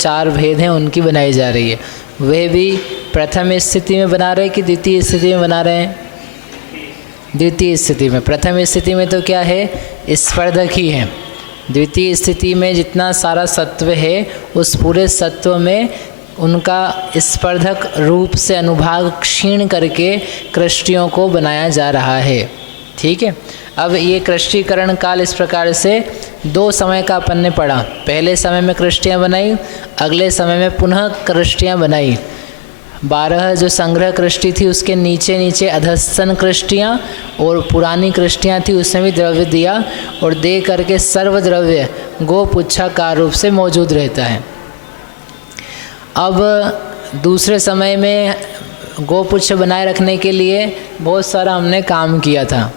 चार भेद हैं उनकी बनाई जा रही है। वह भी प्रथम स्थिति में बना रहे कि द्वितीय स्थिति में बना रहे हैं? द्वितीय स्थिति में। प्रथम स्थिति में तो क्या है, स्पर्धक ही है। द्वितीय स्थिति में जितना सारा सत्व है उस पूरे सत्व में उनका स्पर्धक रूप से अनुभाग क्षीण करके कृष्टियों को बनाया जा रहा है। ठीक है। अब ये कृष्टीकरण काल इस प्रकार से दो समय का अपन ने पढ़ा। पहले समय में कृष्टियाँ बनाई, अगले समय में पुनः कृष्टियाँ बनाई। 12 जो संग्रह कृष्टि थी उसके नीचे नीचे अधस्तन कृष्टियाँ और पुरानी कृष्टियाँ थी उसमें भी द्रव्य दिया और दे करके सर्व द्रव्य गोपुच्छाकार रूप से मौजूद रहता है। अब दूसरे समय में गोपुच्छ बनाए रखने के लिए बहुत सारा हमने काम किया था।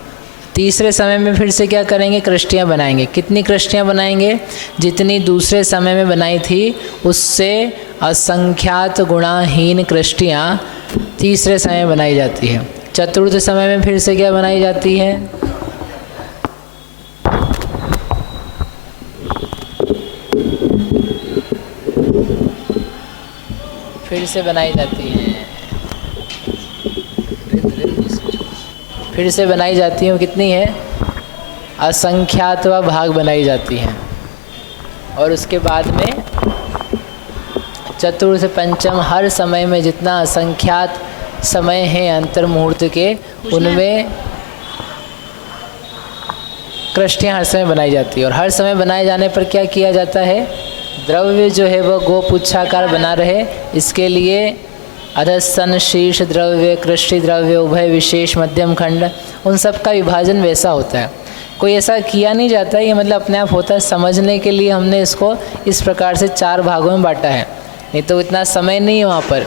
तीसरे समय में फिर से क्या करेंगे, कृष्टियाँ बनाएंगे। कितनी कृष्टियाँ बनाएंगे? जितनी दूसरे समय में बनाई थी उससे असंख्यात गुणाहीन कृष्टियाँ तीसरे समय में बनाई जाती है। चतुर्थ समय में फिर से क्या बनाई जाती है? फिर से बनाई जाती है, फिर से बनाई जाती है। कितनी है? असंख्यात व भाग बनाई जाती हैं। और उसके बाद में चतुर्थ पंचम हर समय में जितना असंख्यात समय है अंतर मुहूर्त के उनमें कृष्टियाँ हर समय बनाई जाती है। और हर समय बनाए जाने पर क्या किया जाता है, द्रव्य जो है वह गोपुच्छाकार बना रहे इसके लिए अधस्तन शीर्ष द्रव्य, कृष्टि द्रव्य, उभय विशेष, मध्यम खंड, उन सब का विभाजन वैसा होता है। कोई ऐसा किया नहीं जाता है, ये मतलब अपने आप होता है। समझने के लिए हमने इसको इस प्रकार से 4 भागों में बांटा है, नहीं तो इतना समय नहीं है वहाँ पर।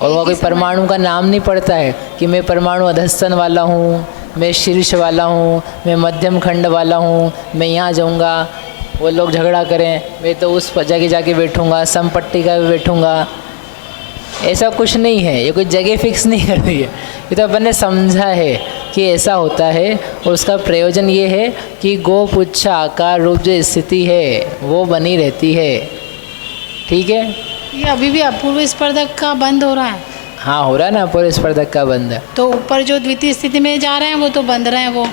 और वहाँ कोई परमाणु का नाम नहीं पड़ता है कि मैं परमाणु अधस्तन वाला हूँ, मैं शीर्ष वाला हूँ, मैं मध्यम खंड वाला हूँ, मैं यहाँ जाऊँगा, वो लोग झगड़ा करें, मैं तो उस जगह जाके बैठूँगा, समपट्टी का भी बैठूँगा। ऐसा कुछ नहीं है, ये कोई जगह फिक्स नहीं कर रही है। ये तो अपन ने समझा है कि ऐसा होता है और उसका प्रयोजन ये है कि गोपुच्छ आकार रूप जो स्थिति है वो बनी रहती है। ठीक है। ये अभी भी अपूर्व स्पर्धक का बंद हो रहा है? हाँ, हो रहा है ना, अपूर्व स्पर्धक का बंद। तो ऊपर जो द्वितीय स्थिति में जा रहे हैं वो तो बंद रहे हैं, वो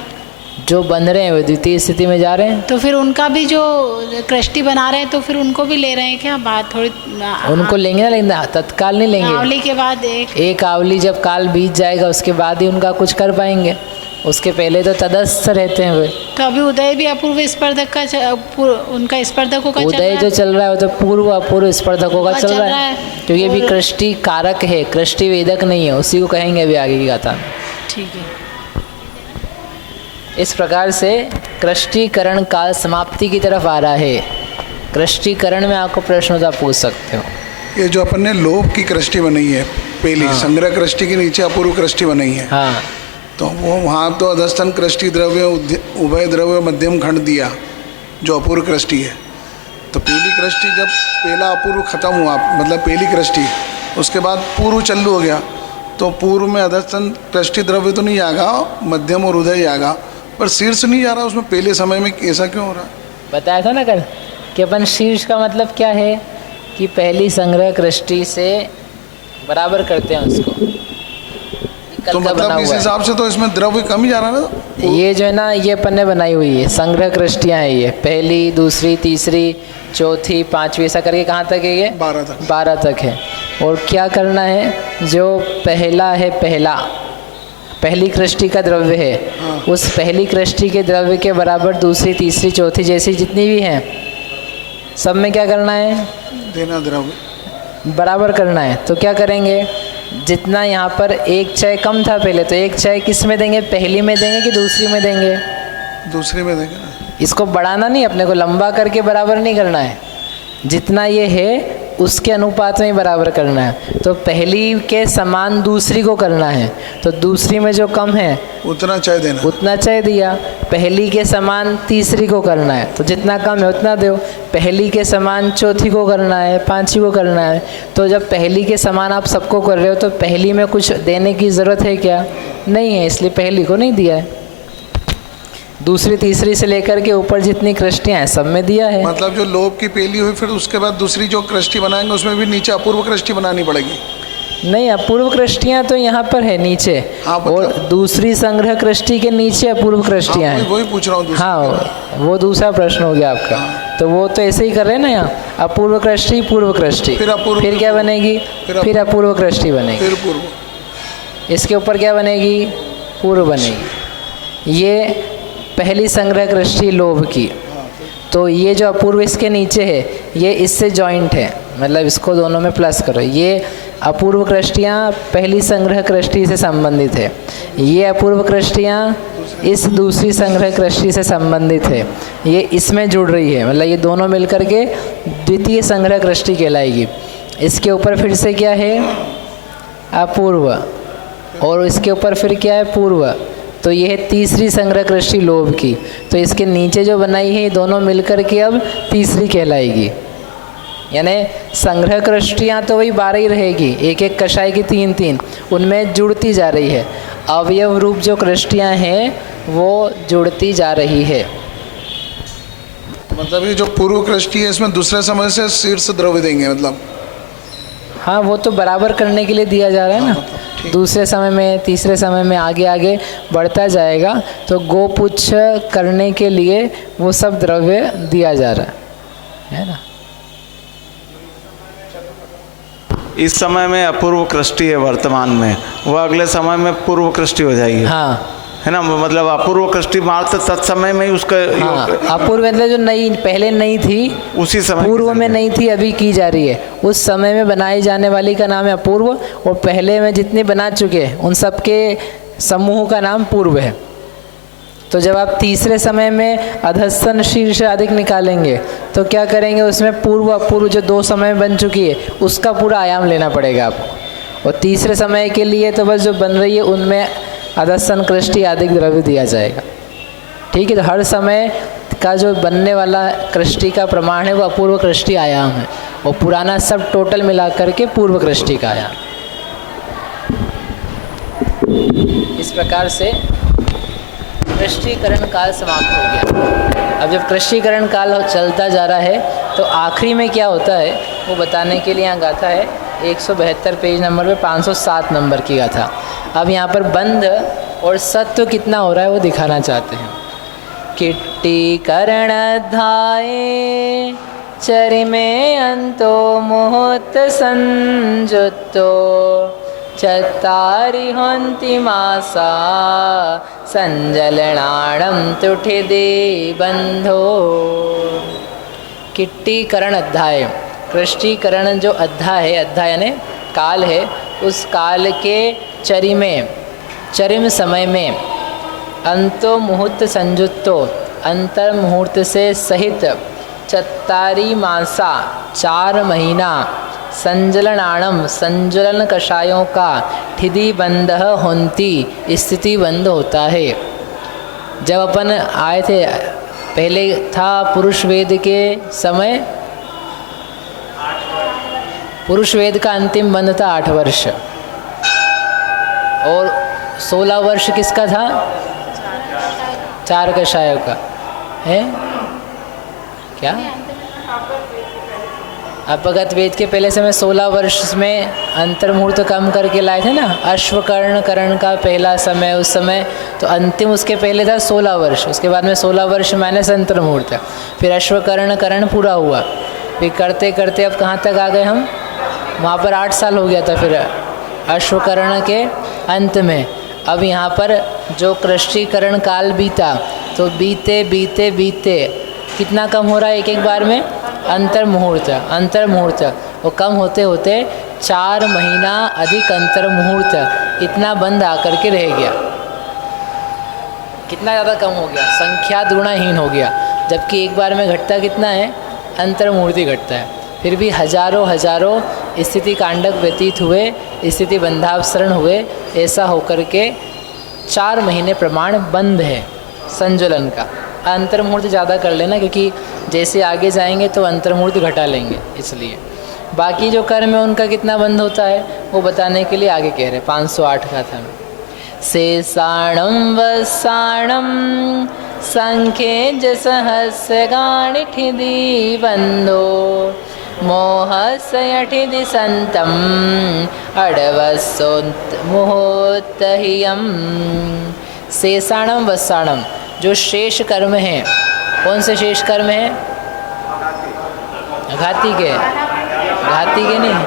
जो बंध रहे हैं वो द्वितीय स्थिति में जा रहे हैं। तो फिर उनका भी जो कृष्टि बना रहे हैं तो फिर उनको भी ले रहे हैं क्या? बात थोड़ी उनको लेंगे ना, लेकिन तत्काल नहीं लेंगे। आवली के बाद एक आवली जब काल बीत जाएगा उसके बाद ही उनका कुछ कर पाएंगे, उसके पहले तो तदस्थ रहते हैं वे। तो अभी उदय भी अपूर्व स्पर्धक का उनका स्पर्धकों का उदय जो चल रहा है वो तो पूर्व अपूर्व स्पर्धकों का चल रहा है, क्योंकि अभी कृष्टि कारक है, कृष्टि वेदक नहीं है, उसी को कहेंगे अभी आगे की गाथा। ठीक है। इस प्रकार से कृष्टीकरण काल समाप्ति की तरफ आ रहा है। कृष्टीकरण में आपको प्रश्न तो आप पूछ सकते हो। ये जो अपन ने लोभ की कृष्टि बनाई है पहली, हाँ। संग्रह कृष्टि के नीचे अपूर्व कृष्टि बनाई है, हाँ। तो वो वहाँ तो अधस्तन कृष्टि द्रव्य, उभय द्रव्य, मध्यम खंड दिया जो अपूर्व कृष्टि है। तो पहली कृष्टि जब पहला अपूर्व खत्म हुआ, मतलब पहली कृष्टि, उसके बाद पूर्व चालू हो गया, तो पूर्व में अधस्तन कृष्टि द्रव्य तो नहीं आएगा, मध्यम और उदय आएगा, पर शीर्ष नहीं जा रहा उसमें पहले समय में। ऐसा क्यों हो रहा है? बताया था ना कल कि अपन शीर्ष का मतलब क्या है कि पहली संग्रह कृष्टि से बराबर करते हैं उसको। तो मतलब इस हिसाब से तो इसमें द्रव्य कम ही जा रहा है ना। ये जो है ना, ये अपन ने बनाई हुई है संग्रह कृष्टियाँ है, ये पहली, दूसरी, तीसरी, चौथी, पांचवी, ऐसा करके कहाँ तक है? ये 12 तक है। और क्या करना है, जो पहला है, पहली कृष्टि का द्रव्य है, हाँ। उस पहली कृष्टि के द्रव्य के बराबर दूसरी, तीसरी, चौथी जैसी जितनी भी हैं सब में क्या करना है? देना द्रव्य बराबर करना है। तो क्या करेंगे, जितना यहाँ पर एक चय कम था पहले, तो एक चय किस में देंगे, पहली में देंगे कि दूसरी में देंगे? दूसरी में देंगे ना। इसको बढ़ाना नहीं, अपने को लंबा करके बराबर नहीं करना है, जितना ये है उसके अनुपात में ही बराबर करना है। तो पहली के समान दूसरी को करना है, तो दूसरी में जो कम है उतना चाय देना, उतना चाय दिया। पहली के समान तीसरी को करना है, तो जितना कम है उतना दो। पहली के समान चौथी को करना है, पांचवी को करना है। तो जब पहली के समान आप सबको कर रहे हो तो पहली में कुछ देने की ज़रूरत है क्या? नहीं है, इसलिए पहली को नहीं दिया है। दूसरी तीसरी से लेकर के ऊपर जितनी कृष्टियाँ हैं सब में दिया है। मतलब जो लोभ की पहली हुई, फिर उसके बाद दूसरी जो कृष्टि बनाएंगे उसमें भी नीचे अपूर्व कृष्टि बनानी पड़ेगी। नहीं, अपूर्व कृष्टियाँ तो यहाँ पर है नीचे। हाँ, और दूसरी संग्रह कृष्टि के नीचे अपूर्व कृष्टियाँ हैं। वही पूछ रहा हूँ। हाँ, वो दूसरा प्रश्न हो गया आपका। तो वो तो ऐसे ही कर रहे हैं ना यहाँ, अपूर्व कृष्टि पूर्व कृष्टि, फिर क्या बनेगी? फिर अपूर्व कृष्टि बनेगी, फिर पूर्व, इसके ऊपर क्या बनेगी? पूर्व बनेगी। ये पहली संग्रह कृष्टि लोभ की। तो ये जो अपूर्व इसके नीचे है ये इससे जॉइंट है, मतलब इसको दोनों में प्लस करो। ये अपूर्व कृष्टियाँ पहली संग्रह कृष्टि से संबंधित है, ये अपूर्व कृष्टियाँ इस दूसरी संग्रह कृष्टि से संबंधित है, ये इसमें जुड़ रही है, मतलब ये दोनों मिलकर के द्वितीय संग्रह कृष्टि कहलाएगी। इसके ऊपर फिर से क्या है? अपूर्व, और इसके ऊपर फिर क्या है? पूर्व। तो ये है तीसरी संग्रह कृष्टि लोभ की। तो इसके नीचे जो बनाई है ये दोनों मिलकर के अब तीसरी कहलाएगी। यानी संग्रह कृष्टियाँ तो वही 12 ही रहेगी, एक एक कषाय की 3-3, उनमें जुड़ती जा रही है। अवयव रूप जो कृष्टियाँ हैं वो जुड़ती जा रही है। मतलब ये जो पूर्व कृष्टि है इसमें दूसरे समय से शीर्ष द्रव्य देंगे, मतलब हाँ, वो तो बराबर करने के लिए दिया जा रहा है ना। दूसरे समय में, तीसरे समय में आगे आगे बढ़ता जाएगा, तो गोपुच्छ करने के लिए वो सब द्रव्य दिया जा रहा है ना। इस समय में अपूर्व कृष्टि है वर्तमान में, वो अगले समय में पूर्व कृष्टि हो जाएगी। हाँ, है ना, मतलब अपूर्व कृष्टि मात्र तत्समय में ही उसका हाँ, अपूर्व मतलब जो नई पहले नहीं थी, उसी समय पूर्व में नहीं थी, अभी की जा रही है। उस समय में बनाई जाने वाली का नाम है अपूर्व, और पहले में जितने बना चुके हैं उन सब के समूह का नाम पूर्व है। तो जब आप तीसरे समय में अधस्तन शीर्ष अधिक निकालेंगे तो क्या करेंगे? उसमें पूर्व अपूर्व जो 2 समय में बन चुकी है उसका पूरा आयाम लेना पड़ेगा आपको। और तीसरे समय के लिए तो बस जो बन रही है उनमें अधस्तन कृष्टि अधिक द्रव्य दिया जाएगा। ठीक है, तो हर समय का जो बनने वाला कृष्टि का प्रमाण है वो अपूर्व कृष्टि आयाम है, और पुराना सब टोटल मिला करके पूर्व कृष्टि का आयाम। इस प्रकार से कृष्टिकरण काल समाप्त हो गया। अब जब कृष्टिकरण काल चलता जा रहा है तो आखिरी में क्या होता है वो बताने के लिए यहाँ गाथा है 172 पेज नंबर पे 507 नंबर की गाथा। अब यहाँ पर बंध और सत्व कितना हो रहा है वो दिखाना चाहते हैं। किट्टीकरण अध्याये चरिमे अंतो मुहूर्त संजुत्तो चत्तारि हन्ति मासा संजलनाणं तुठिदे बंधो। किट्टीकरण अध्याय, कृष्टीकरण जो अध्याय है, अध्याय यानी काल है, उस काल के चरिम समय में अंतो मुहूर्त संयुक्तो, अंतर मुहूर्त से सहित चत्तारी मासा 4 महीना संजलनाणम संजलन कषायों का ठिदी बंध होती स्थिति बंद होता है। जब अपन आए थे पहले था पुरुष वेद के समय, पुरुष वेद का अंतिम बंध था 8 वर्ष, और 16 वर्ष किसका था? 4 कषायों का है क्या? अपगत वेद के पहले समय 16 वर्ष में अंतर्मुहूर्त कम करके लाए थे ना। अश्वकर्ण करण का पहला समय, उस समय तो अंतिम उसके पहले था 16 वर्ष, उसके बाद में 16 वर्ष माइनस अंतर्मुहूर्त, फिर अश्वकर्ण करण पूरा हुआ, फिर करते करते अब कहाँ तक आ गए हम? वहाँ पर 8 साल हो गया था फिर अश्वकर्ण के अंत में। अब यहाँ पर जो कृष्टीकरण काल बीता, तो बीते बीते बीते कितना कम हो रहा है एक एक बार में? अंतर्मुहूर्त वो कम होते होते 4 महीना अधिक अंतर्मुहूर्त, इतना बंद आकर के रह गया। कितना ज़्यादा कम हो गया, संख्या गुणाहीन हो गया। जबकि एक बार में घटता कितना है? अंतर्मुहूर्त ही घटता है। फिर भी हजारों स्थिति कांडक व्यतीत हुए, स्थिति बंधावसरण हुए, ऐसा होकर के 4 महीने प्रमाण बंद है संजुलन का। अंतर्मुहूर्त ज़्यादा कर लेना, क्योंकि जैसे आगे जाएंगे तो अंतर्मुहूर्त घटा लेंगे, इसलिए। बाकी जो कर्म है उनका कितना बंद होता है वो बताने के लिए आगे कह रहे हैं 508 का था। शेषाणम वसाणम संख्येज सहस्रगाणि ठिदि बंधो मोहसयठिदि संतम अडवसोत मुहोत्तहियम। शेषाणम वसाणम, जो शेष कर्म हैं, कौन से शेष कर्म हैं? घाती के, घाती के नहीं,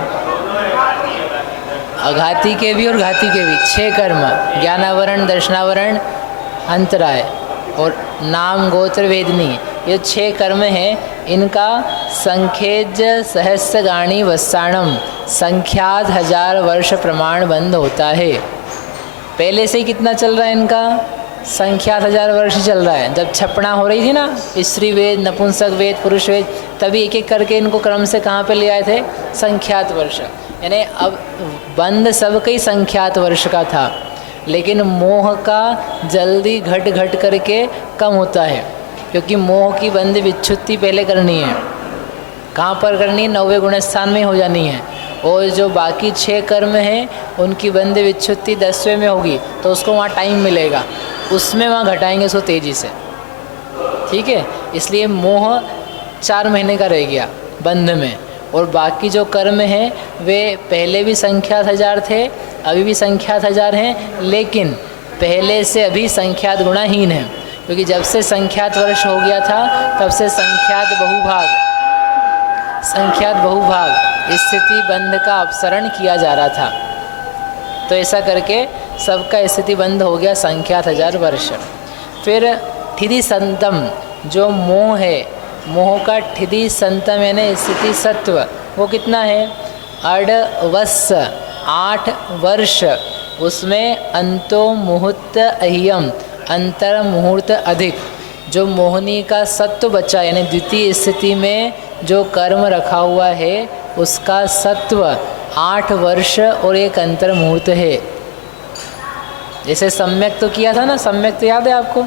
अघाती के भी और घाती के भी 6 कर्म, ज्ञानावरण, दर्शनावरण, अंतराय और नाम गोत्र वेदनी, ये 6 कर्म हैं। इनका संख्येज सहस्रगाणी वसाणम, संख्यात 1000 वर्ष प्रमाण बंध होता है। पहले से ही कितना चल रहा है इनका? संख्यात 1000 वर्ष चल रहा है। जब छपना हो रही थी ना, स्त्री वेद, नपुंसक वेद, पुरुष वेद, तभी एक एक करके इनको क्रम से कहाँ पे ले आए थे? संख्यात वर्ष। यानी अब बंध सबका ही संख्यात वर्ष का था, लेकिन मोह का जल्दी घट घट करके कम होता है, क्योंकि मोह की बंध विच्छुत्ति पहले करनी है। कहाँ पर करनी है? 9वें गुण स्थान में हो जानी है। और जो बाकी 6 कर्म हैं उनकी बंध विच्छुत्ति 10वें में होगी, तो उसको वहाँ टाइम मिलेगा, उसमें वहाँ घटाएंगे उसको तेज़ी से। ठीक है, इसलिए मोह 4 महीने का रह गया बंध में, और बाकी जो कर्म हैं वे पहले भी संख्यात 1000 थे, अभी भी संख्यात 1000 हैं, लेकिन पहले से अभी संख्यात गुणाहीन है, क्योंकि जब से संख्यात वर्ष हो गया था तब से संख्यात बहुभाग स्थिति बंध का अपसरण किया जा रहा था। तो ऐसा करके सबका स्थिति बंध हो गया संख्यात 1000 वर्ष। फिर ठिदि संतम, जो मोह है, मोह का ठिदि संतम यानी स्थिति सत्व, वो कितना है? अडवस 8 वर्ष, उसमें अंतो मुहूर्त अहियम, अंतर मुहूर्त अधिक। जो मोहनी का सत्व बचा, यानी द्वितीय स्थिति में जो कर्म रखा हुआ है उसका सत्व 8 वर्ष और एक अंतर मुहूर्त है। जैसे सम्यक तो किया था ना, सम्यक तो याद है आपको?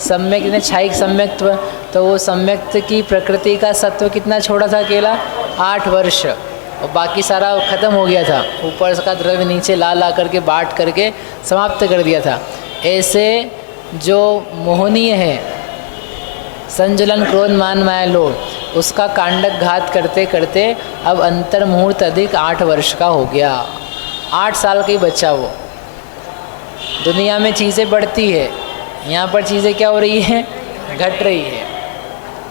सम्यक ने छाइक सम्यक्त्व, तो वो सम्यक्त की प्रकृति का सत्व कितना छोड़ा था? अकेला 8 वर्ष, और बाकी सारा ख़त्म हो गया था। ऊपर का द्रव्य नीचे ला करके बांट करके समाप्त कर दिया था। ऐसे जो मोहनीय है, संजलन, क्रोध, मान, माया, लोभ, उसका कांडक घात करते करते अब अंतर मुहूर्त अधिक 8 वर्ष का हो गया। 8 साल का ही बच्चा वो। दुनिया में चीज़ें बढ़ती है, यहाँ पर चीज़ें क्या हो रही हैं? घट रही है।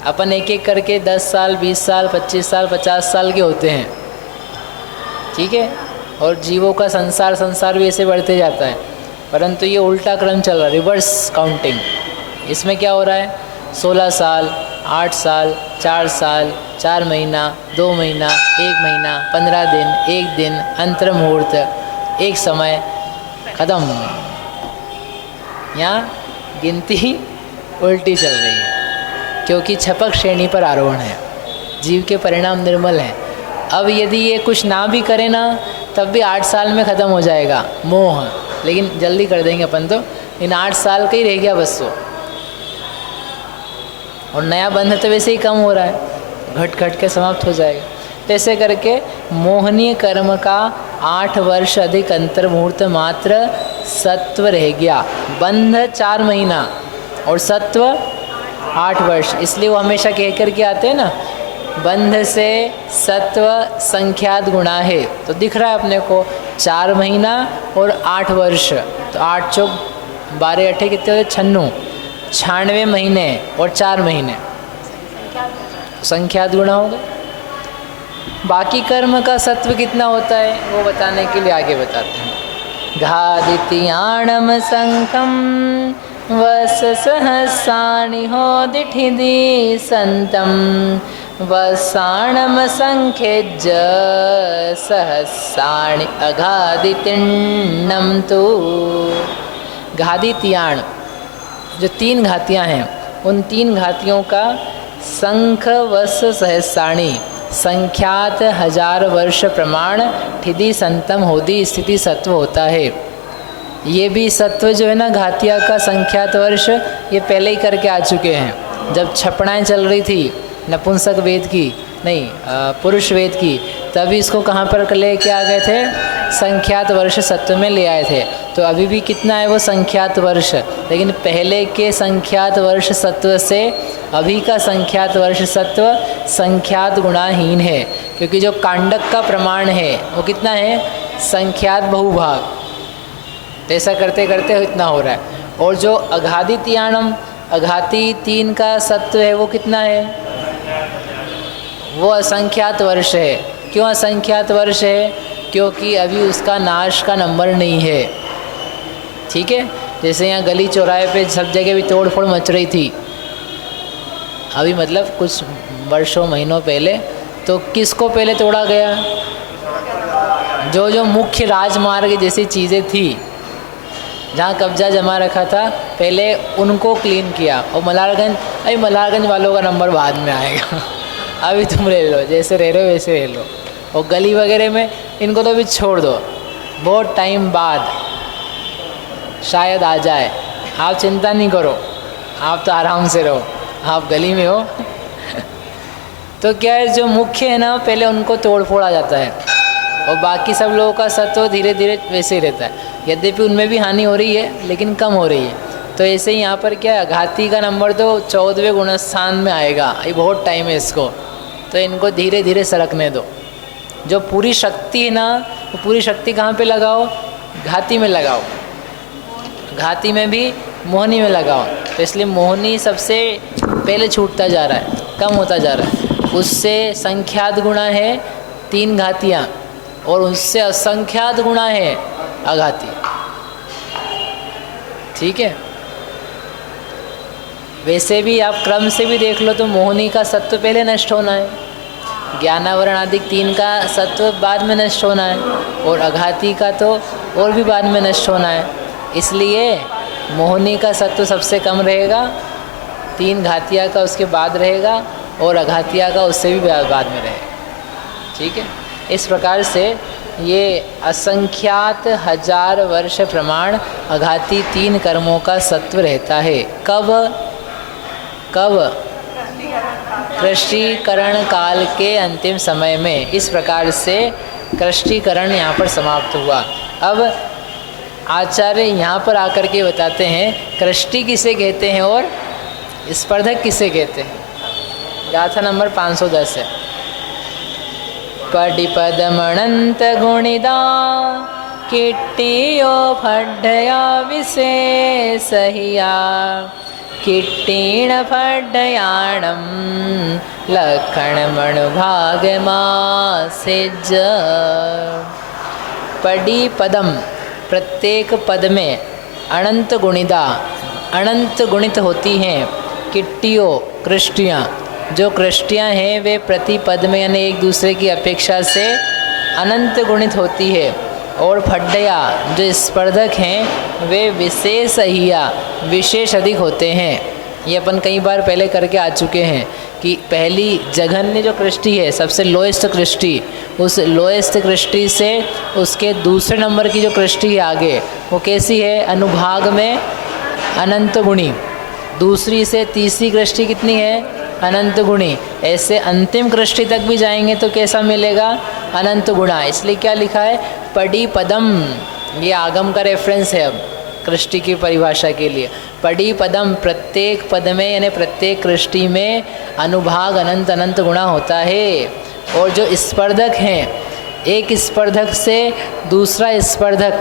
अपन एक एक करके 10 साल, 20 साल, 25 साल, 50 साल के होते हैं। ठीक है, और जीवों का संसार भी ऐसे बढ़ते जाता है, परंतु ये उल्टा क्रम चल रहा है, रिवर्स काउंटिंग। इसमें क्या हो रहा है? 16 साल, 8 साल, 4 साल, 4 महीना, 2 महीना, 1 महीना, 15 दिन, 1 दिन, अंतर मुहूर्त, एक समय, ख़त्म। यहाँ गिनती उल्टी चल रही है, क्योंकि छपक श्रेणी पर आरोहण है, जीव के परिणाम निर्मल हैं। अब यदि ये कुछ ना भी करे ना, तब भी 8 साल में ख़त्म हो जाएगा मोह, लेकिन जल्दी कर देंगे अपन तो। इन 8 साल का ही रह गया बस वो, और नया बंध तो वैसे ही कम हो रहा है, घट घट के समाप्त हो जाएगा। तो ऐसे करके मोहनीय कर्म का 8 वर्ष अधिक अंतर मुहूर्त मात्र सत्व रह गया। बंध 4 महीना और सत्व 8 वर्ष, इसलिए वो हमेशा कह कर के आते हैं ना, बंध से सत्व संख्यात गुणा है। तो दिख रहा है अपने को 4 महीना और 8 वर्ष, तो 8 चौक 12 8 कितने होते? 96, 96 महीने और 4 महीने संख्यात गुणा हो गए। बाकी कर्म का सत्व कितना होता है वो बताने के लिए आगे बताते हैं। घादित्याणम संकम वस सहसाणि होदिठिदि संतम वसाणम संख्यज सहसाणि अघादितिन्नम तु। घादित्याण, जो 3 घातियाँ हैं, उन 3 घातियों का संख वस सहसाणी संख्यात 1000 वर्ष प्रमाण ठिदि संतम होदी स्थिति सत्व होता है। ये भी सत्व जो है ना, घातिया का संख्यात वर्ष, ये पहले ही करके आ चुके हैं। जब छपड़ाएँ चल रही थी नपुंसक वेद की, नहीं पुरुष वेद की, तभी इसको कहाँ पर ले के आ गए थे? संख्यात वर्ष सत्व में ले आए थे। तो अभी भी कितना है वो संख्यात वर्ष, लेकिन पहले के संख्यात वर्ष सत्व से अभी का संख्यात वर्ष सत्व संख्यात गुणाहीन है, क्योंकि जो कांडक का प्रमाण है वो कितना है, संख्यात बहुभाग। तो ऐसा करते करते इतना हो रहा है। और जो अघादित्याणम, अघाती 3 का सत्व है वो कितना है, वो असंख्यात वर्ष है। क्यों असंख्यात वर्ष है, क्योंकि अभी उसका नाश का नंबर नहीं है। ठीक है, जैसे यहाँ गली चौराहे पे सब जगह भी तोड़ फोड़ मच रही थी अभी, मतलब कुछ वर्षों महीनों पहले, तो किसको पहले तोड़ा गया, जो जो मुख्य राजमार्ग जैसी चीज़ें थी, जहाँ कब्जा जमा रखा था, पहले उनको क्लीन किया। और मल्हारगंज, अभी मल्हारगंज वालों का नंबर बाद में आएगा अभी तुम ले लो, जैसे रह रहे हो वैसे रह लो। और गली वगैरह में इनको तो अभी छोड़ दो, बहुत टाइम बाद शायद आ जाए, आप चिंता नहीं करो, आप तो आराम से रहो, आप गली में हो तो क्या है, जो मुख्य है ना पहले उनको तोड़ फोड़ आ जाता है, और बाकी सब लोगों का सत्व धीरे धीरे वैसे ही रहता है। यद्यपि उनमें भी हानि हो रही है लेकिन कम हो रही है। तो ऐसे ही यहाँ पर क्या है, घाती का नंबर तो 14वें गुणस्थान में आएगा, ये बहुत टाइम है इसको, तो इनको धीरे धीरे सरकने दो। जो पूरी शक्ति है ना, वो पूरी शक्ति कहाँ पे लगाओ, घाती में लगाओ, घाती में भी मोहनी में लगाओ। तो इसलिए मोहनी सबसे पहले छूटता जा रहा है, कम होता जा रहा है। उससे संख्यात गुणा है 3 घातियाँ, और उससे असंख्यात गुणा है अघाती। ठीक है, वैसे भी आप क्रम से भी देख लो तो मोहनी का सत्व पहले नष्ट होना है, ज्ञानावरण आदि 3 का सत्व बाद में नष्ट होना है, और अघाती का तो और भी बाद में नष्ट होना है। इसलिए मोहनी का सत्व सबसे कम रहेगा, 3 घातिया का उसके बाद रहेगा, और अघातिया का उससे भी बाद में रहेगा। ठीक है, इस प्रकार से ये असंख्यात 1000 वर्ष प्रमाण अघाती 3 कर्मों का सत्व रहता है। कब कब कृष्टीकरण काल के अंतिम समय में। इस प्रकार से कृष्टीकरण यहाँ पर समाप्त हुआ। अब आचार्य यहाँ पर आकर के बताते हैं कृष्टि किसे कहते हैं और स्पर्धक किसे कहते हैं। गाथा नंबर 510 है। पडिपदमणंत गुणिदा किट्टियो फड्डया विशेषहिया किट्टीण फड्डयाणम लक्षणमणुभागमासिज। पडिपदम प्रत्येक पद में अनंत गुणिदा अनंत गुणित होती हैं। किट्टियों कृष्टियाँ, जो कृष्टियाँ हैं वे प्रति पद में यानी एक दूसरे की अपेक्षा से अनंत गुणित होती है। और फड्डया जो स्पर्धक हैं वे विशेष अहिया विशेष अधिक होते हैं। ये अपन कई बार पहले करके आ चुके हैं कि पहली जघन्य जो कृष्टि है सबसे लोएस्ट कृष्टि, उस लोएस्ट कृष्टि से उसके दूसरे नंबर की जो कृष्टि है आगे वो कैसी है, अनुभाग में अनंत गुणी। दूसरी से तीसरी कृष्टि कितनी है, अनंत गुणी। ऐसे अंतिम कृष्टि तक भी जाएंगे तो कैसा मिलेगा, अनंत गुणा। इसलिए क्या लिखा है, पडी पदम। ये आगम का रेफरेंस है अब कृष्टि की परिभाषा के लिए। पडी पदम प्रत्येक पद में यानी प्रत्येक कृष्टि में अनुभाग अनंत अनंत गुणा होता है। और जो स्पर्धक हैं, एक स्पर्धक से दूसरा स्पर्धक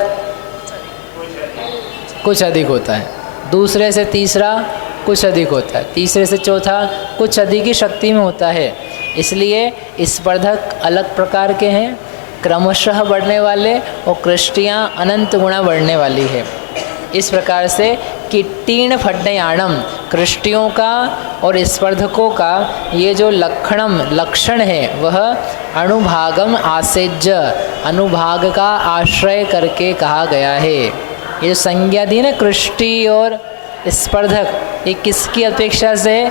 कुछ अधिक होता है, दूसरे से तीसरा कुछ अधिक होता है, तीसरे से चौथा कुछ अधिक ही शक्ति में होता है। इसलिए स्पर्धक अलग प्रकार के हैं, क्रमशः बढ़ने वाले, और कृष्टियाँ अनंत गुणा बढ़ने वाली है। इस प्रकार से किट्टीण फड्डयाणम कृष्टियों का और स्पर्धकों का ये जो लक्षण है वह अणुभागम आसेज्य अनुभाग का आश्रय करके कहा गया है। ये जो संज्ञा दी ना कृष्टि और स्पर्धक, ये किसकी अपेक्षा से,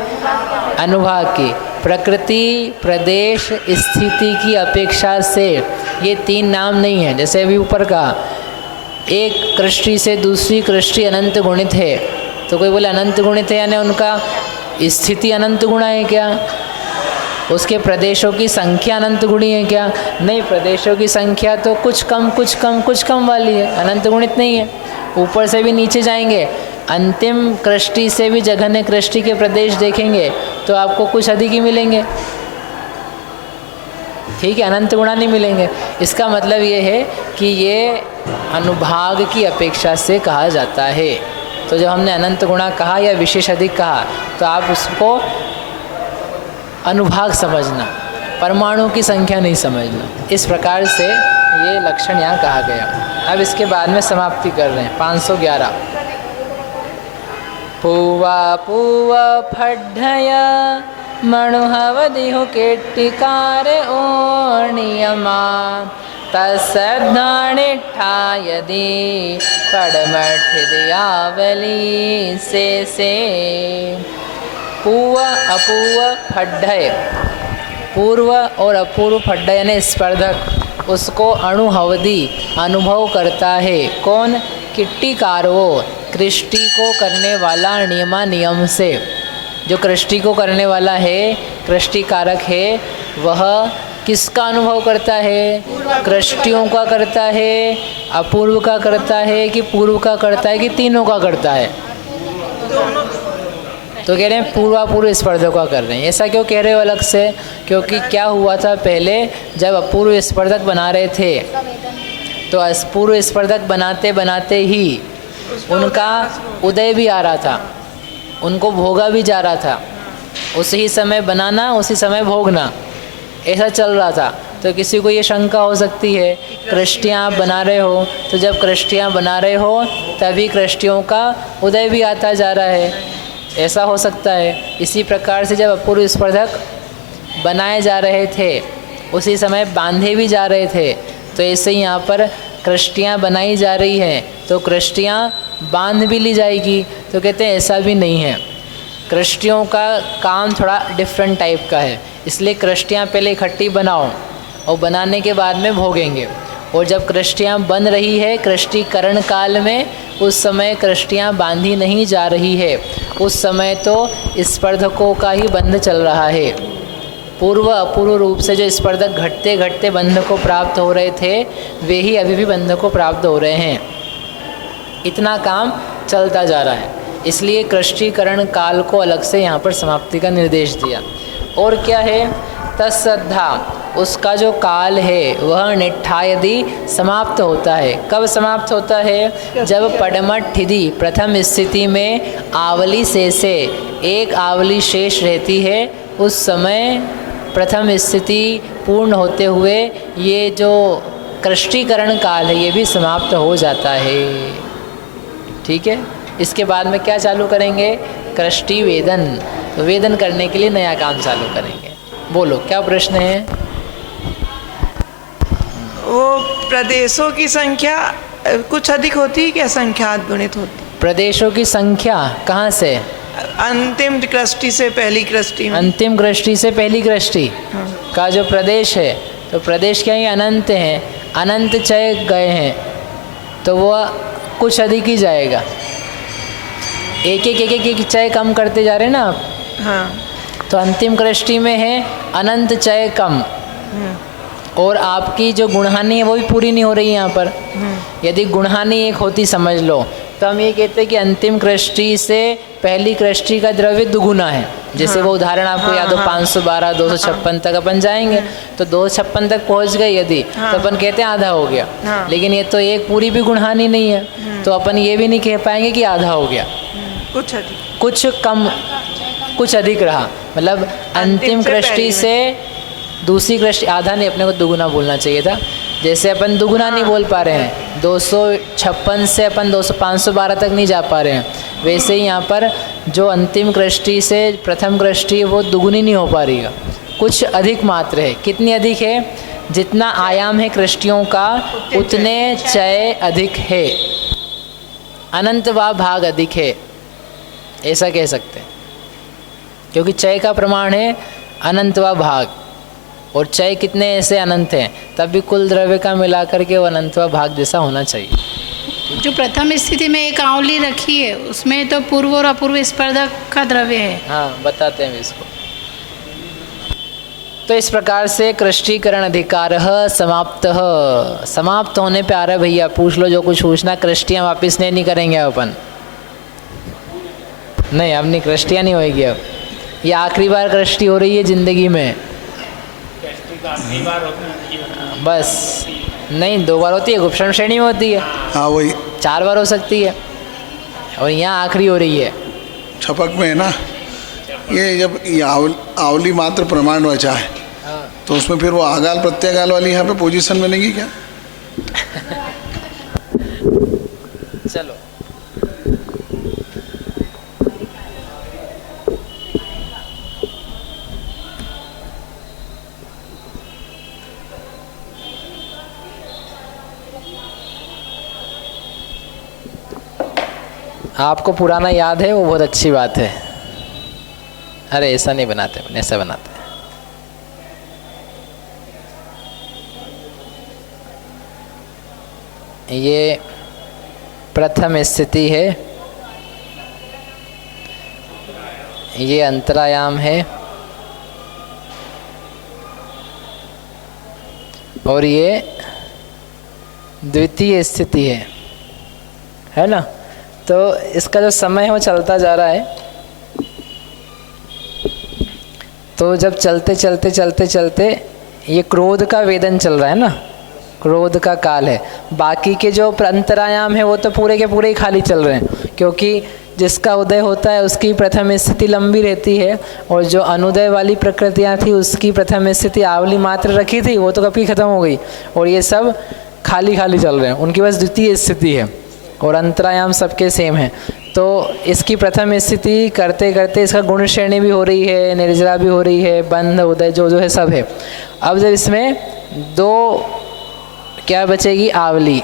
अनुभाग की, प्रकृति प्रदेश स्थिति की अपेक्षा से। ये 3 नाम नहीं है। जैसे अभी ऊपर कहा एक कृष्टि से दूसरी कृष्टि अनंत गुणित है, तो कोई बोले अनंत गुणित है यानी उनका स्थिति अनंत गुणा है क्या, उसके प्रदेशों की संख्या अनंत गुणी है क्या? नहीं, प्रदेशों की संख्या तो कुछ कम वाली है, अनंत गुणित नहीं है। ऊपर से भी नीचे जाएंगे, अंतिम कृष्टि से भी जघन्य कृष्टि के प्रदेश देखेंगे तो आपको कुछ अधिक ही मिलेंगे, ठीक है, अनंत गुणा नहीं मिलेंगे। इसका मतलब ये है कि ये अनुभाग की अपेक्षा से कहा जाता है। तो जब हमने अनंत गुणा कहा या विशेष अधिक कहा तो आप उसको अनुभाग समझना, परमाणु की संख्या नहीं समझना। इस प्रकार से ये लक्षण यहाँ कहा गया। अब इसके बाद में समाप्ति कर रहे हैं 511। पूवा पूवा फड्ढया मणुहवदिहु केट्टिकार ओणियमा तस्सद्धानिठा यदि पडमठिदयावली से पूव अपूव फड्ढय, पूर्व और अपूर्व फड्ढय यानी स्पर्धक, उसको अणुहवदी अनुभव करता है। कौन? किट्टिकारवो, कृष्टि को करने वाला नियमा नियम से। जो कृष्टि को करने वाला है, कृष्टि कारक है, वह किसका अनुभव करता है? कृष्टियों का करता है, अपूर्व का करता है कि पूर्व का करता है कि तीनों का करता है? तो कह रहे हैं पूर्वापूर्व स्पर्धक का कर रहे हैं। ऐसा क्यों कह रहे हो अलग से? क्योंकि क्या हुआ था पहले, जब अपूर्व स्पर्धक बना रहे थे तो अपूर्व स्पर्धक बनाते बनाते ही उनका उदय भी आ रहा था, उनको भोगा भी जा रहा था। उसी समय बनाना, उसी समय भोगना, ऐसा चल रहा था। तो किसी को ये शंका हो सकती है, कृष्टियाँ आप बना रहे हो तो जब कृष्टियाँ बना रहे हो तभी कृष्टियों का उदय भी आता जा रहा है, ऐसा हो सकता है। इसी प्रकार से जब अपूर्व स्पर्धक बनाए जा रहे थे उसी समय बांधे भी जा रहे थे, तो ऐसे ही यहाँ पर कृष्टियाँ बनाई जा रही हैं तो कृष्टियाँ बांध भी ली जाएगी। तो कहते हैं ऐसा भी नहीं है, कृष्टियों का काम थोड़ा डिफरेंट टाइप का है, इसलिए कृष्टियाँ पहले इकट्ठी बनाओ और बनाने के बाद में भोगेंगे। और जब कृष्टियाँ बन रही है कृष्टिकरण काल में, उस समय कृष्टियाँ बांधी नहीं जा रही है, उस समय तो स्पर्धकों का ही बंध चल रहा है। पूर्व अपूर्व रूप से जो स्पर्धक घटते घटते बंध को प्राप्त हो रहे थे, वे ही अभी भी बंध को प्राप्त हो रहे हैं। इतना काम चलता जा रहा है, इसलिए कृष्टिकरण काल को अलग से यहाँ पर समाप्ति का निर्देश दिया। और क्या है? तत्सद्धा, उसका जो काल है वह निष्ठा यदि समाप्त होता है। कब समाप्त होता है? जब पडमठिदि प्रथम स्थिति में आवली से एक आवली शेष रहती है, उस समय प्रथम स्थिति पूर्ण होते हुए ये जो कृष्टिकरण काल है ये भी समाप्त हो जाता है। ठीक है, इसके बाद में क्या चालू करेंगे? कृष्टि वेदन। तो वेदन करने के लिए नया काम चालू करेंगे। बोलो क्या प्रश्न है? वो प्रदेशों की संख्या कुछ अधिक होती है क्या? संख्या गुणित होती? प्रदेशों की संख्या कहाँ से? अंतिम कृष्टि से पहली कृष्टि में। अंतिम कृष्टि से पहली कृष्टि का जो प्रदेश है, तो प्रदेश क्या ही अनंत हैं, अनंत चय गए हैं तो वह कुछ अधिक ही जाएगा। एक चय कम करते जा रहे हैं ना आप। हाँ। तो अंतिम कृष्टि में है अनंत चय कम, और आपकी जो गुणहानि है वो भी पूरी नहीं हो रही है यहाँ पर। यदि गुणहानि एक होती समझ लो तो हम ये कहते हैं कि अंतिम कृष्टि से पहली कृष्टि का द्रव्य दुगुना है। जैसे वो उदाहरण आपको याद हो 512 256 तक अपन जाएंगे तो 256 तक पहुँच गए यदि तो अपन कहते हैं आधा हो गया। लेकिन ये तो एक पूरी भी गुणहानि नहीं है, तो अपन ये भी नहीं कह पाएंगे कि आधा हो गया, कुछ अधिक, कुछ कम, कुछ अधिक रहा। मतलब अंतिम कृष्टि से दूसरी कृष्टि, आधा नहीं, अपने को दुगुना बोलना चाहिए था। जैसे अपन दुगुना नहीं बोल पा रहे हैं, 256 से अपन 512 तक नहीं जा पा रहे हैं, वैसे ही यहाँ पर जो अंतिम कृष्टि से प्रथम कृष्टि वो दुगुनी नहीं हो पा रही है, कुछ अधिक मात्र है। कितनी अधिक है? जितना आयाम है कृष्टियों का उतने चय अधिक है, अनंत व भाग अधिक है, ऐसा कह सकते हैं। क्योंकि चय का प्रमाण है अनंत व भाग, और चय कितने ऐसे अनंत हैं, तब भी कुल द्रव्य का मिलाकर के वो अनंत व भाग जैसा होना चाहिए। जो प्रथम स्थिति में एक आंवली रखी है उसमें तो पूर्व और अपूर्व स्पर्धक का द्रव्य है। हाँ, बताते हैं इसको। तो इस प्रकार से कृष्टीकरण अधिकार समाप्त होने पे आ रहा है। भैया पूछ लो जो कुछ पूछना, कृष्टियाँ वापस नहीं करेंगे अपन, नहीं अपनी कृष्टियाँ नहीं होएगी अब। ये आखिरी बार कृष्टि हो रही है ज़िंदगी में, बस नहीं 2 बार होती है, गुप्शन श्रेणी में होती है। हाँ वही 4 बार हो सकती है, और यहाँ आखिरी हो रही है। छपक में है ना, ये जब ये आवली मात्र प्रमाण बचा है तो उसमें फिर वो आगाल प्रत्यागाल वाली यहाँ पे पोजीशन बनेगी क्या? चलो आपको पुराना याद है, वो बहुत अच्छी बात है। अरे ऐसा नहीं बनाते, ऐसा बनाते हैं। ये प्रथम स्थिति है, ये अंतरायाम है, और ये द्वितीय स्थिति है ना। तो इसका जो समय है वो चलता जा रहा है। तो जब चलते चलते चलते चलते ये क्रोध का वेदन चल रहा है ना, क्रोध का काल है। बाकी के जो अंतरायाम है वो तो पूरे के पूरे ही खाली चल रहे हैं, क्योंकि जिसका उदय होता है उसकी प्रथम स्थिति लंबी रहती है, और जो अनुदय वाली प्रकृतियाँ थी उसकी प्रथम स्थिति आवली मात्र रखी थी, वो तो कभी ख़त्म हो गई, और ये सब खाली खाली चल रहे हैं। उनकी बस द्वितीय स्थिति है, और अंतरायाम सबके सेम है। तो इसकी प्रथम स्थिति करते करते इसका गुण श्रेणी भी हो रही है, निर्जरा भी हो रही है, बंध उदय जो है सब है। अब जब इसमें 2 क्या बचेगी, आवली,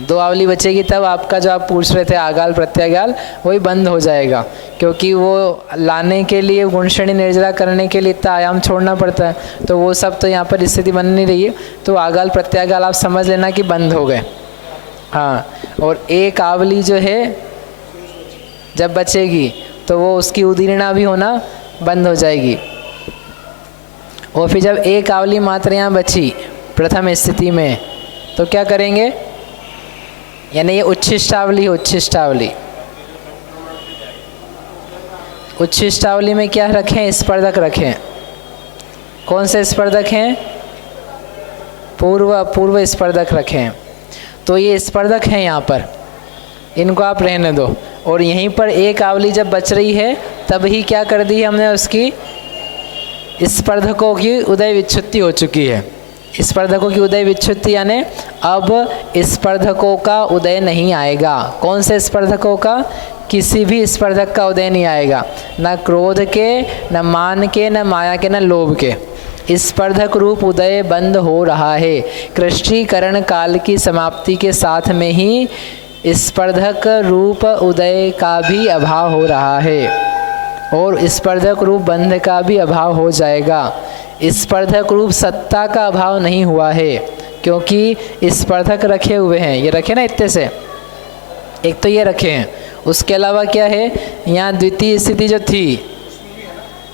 2 आवली बचेगी, तब आपका जो आप पूछ रहे थे आगाल प्रत्यागाल वही बंद हो जाएगा, क्योंकि वो लाने के लिए गुण श्रेणी निर्जरा करने के लिए इतना आयाम छोड़ना पड़ता है। तो वो सब तो यहाँ पर स्थिति बन नहीं रही है, तो आगाल प्रत्यागाल आप समझ लेना कि बंद हो गए। हाँ, और एक आवली जो है जब बचेगी तो वो उसकी उदीर्णा भी होना बंद हो जाएगी। और फिर जब एक आवली मात्र यहाँ बची प्रथम स्थिति में, तो क्या करेंगे, यानी ये उच्छिष्टावली है। उच्छिष्टावली में क्या रखें, स्पर्धक रखें। कौन से स्पर्धक हैं, पूर्व स्पर्धक रखें। तो ये स्पर्धक हैं यहाँ पर, इनको आप रहने दो। और यहीं पर एक आवली जब बच रही है तब ही क्या कर दी है हमने, उसकी स्पर्धकों की उदय विच्छुत्ति हो चुकी है। स्पर्धकों की उदय विच्छुत्ति यानी अब स्पर्धकों का उदय नहीं आएगा। कौन से स्पर्धकों का, किसी भी स्पर्धक का उदय नहीं आएगा, न क्रोध के, न मान के, न माया के, न लोभ के। स्पर्धक रूप उदय बंद हो रहा है। कृष्टीकरण काल की समाप्ति के साथ में ही स्पर्धक रूप उदय का भी अभाव हो रहा है, और स्पर्धक रूप बंध का भी अभाव हो जाएगा। स्पर्धक रूप सत्ता का अभाव नहीं हुआ है, क्योंकि स्पर्धक रखे हुए हैं। ये रखे ना इतने से, एक तो ये रखे हैं, उसके अलावा क्या है, यहाँ द्वितीय स्थिति जो थी,